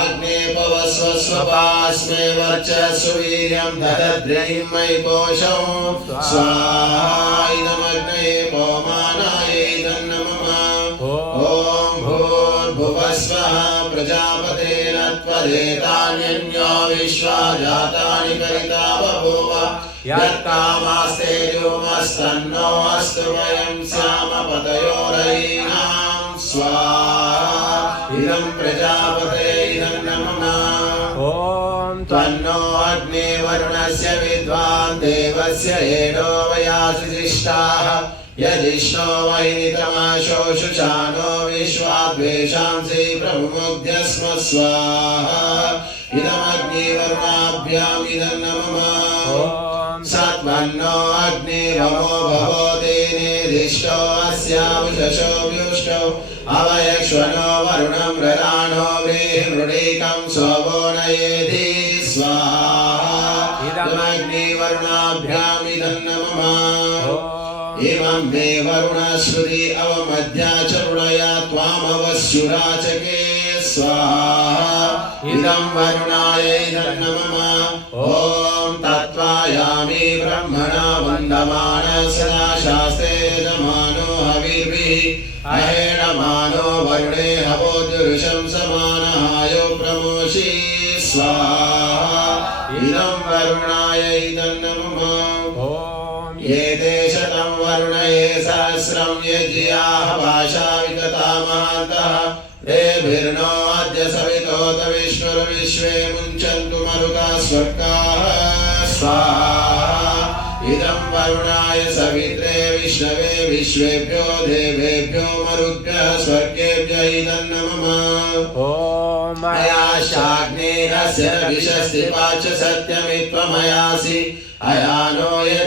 अग्ने पवस्व स्वपास्मे वर्चस्व वीर्यं ददद्रैं मयि कोशौ स्वाहा इदमग्नये पवमानायै तन्नमः ॐ भूर्भुवस्वः प्रजापतेन त्वदेतान्यन्यो विश्वा जातानि परिता बभूव यत्कामास्ते व्योमस्तन्नो अस्तु वयं स्याम पतयोरयीनां स्वाहा इदं प्रजापते इदं नमः ॐ तन्नो अग्ने वरुणस्य विद्वान् देवस्य एडो वयासि जिष्टाः यदिष्णो वैनितमाशोषुचानो विश्वाद्वेषांसि प्रमुग्ध्यस्म स्वाहा इदमग्निवरुणाभ्याम् इदं नमः सत्वन्नो अग्निभवो भवो तेनेदिष्टो अस्यामुषशो व्युष्टो अवयक्ष्वनो वरुणं रराणो व्रीहिमृडीकं सोवो नयेधि स्वाहा इदमग्निवरुणाभ्याम् इदं नमः इमं मे वरुणश्रुति अवमध्या च वृणया त्वामवस्युराचके स्वाहा इदं वरुणाय इदं नमः ॐ तत्त्वायामि ब्रह्मणा वन्दमान सदा शास्त्रे यजमानो हविर्भिः अहेणमानो वरुणे हवोद्युरुषं समानहायो प्रमोषि स्वाहा इदं वरुणाय इदं नमः एते शतं वरुणये सहस्रं यज्ञाः पाशा विगतामान्तः तेभिर्नो अद्य सवितोत विश्वे मुञ्चन्तु मरुता स्वर्गाः स्वाहा इदं वरुणाय सवित्रे विष्णवे विश्वेभ्यो देवेभ्यो मरुभ्यः स्वर्गेभ्य इदं नमः ॐ मया शाग्नेरस्य विशस्ति पाच सत्यमित्वमयासि अयानो